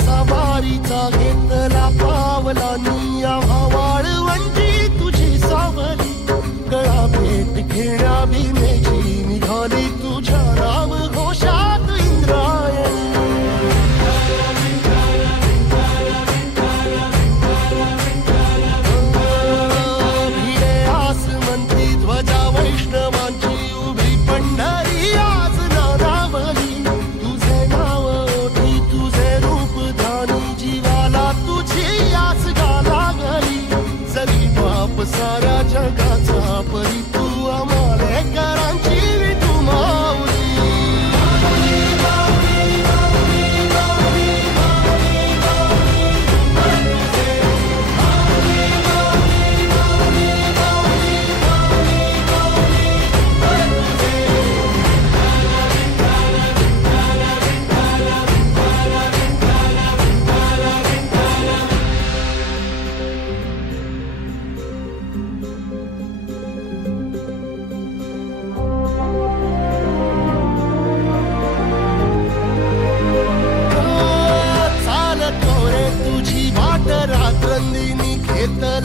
सवारीचा घेतला पावला निया वाळवंटी तुझी सावली गळा भेट घेण्या भीमेची निघाली तुझ्या नाम घोषात इंद्रायणी भिडे आसमंती ध्वजा वैष्णवांची उभी पंढरी आज नारावली तुझे नाव ओठी तुझे रूप धानी जीवाला तुझी आस लागली जरी बाप साऱ्या जगाचा परी तू आमालेकरांची विठू माऊली रात्रंदिनी घेतला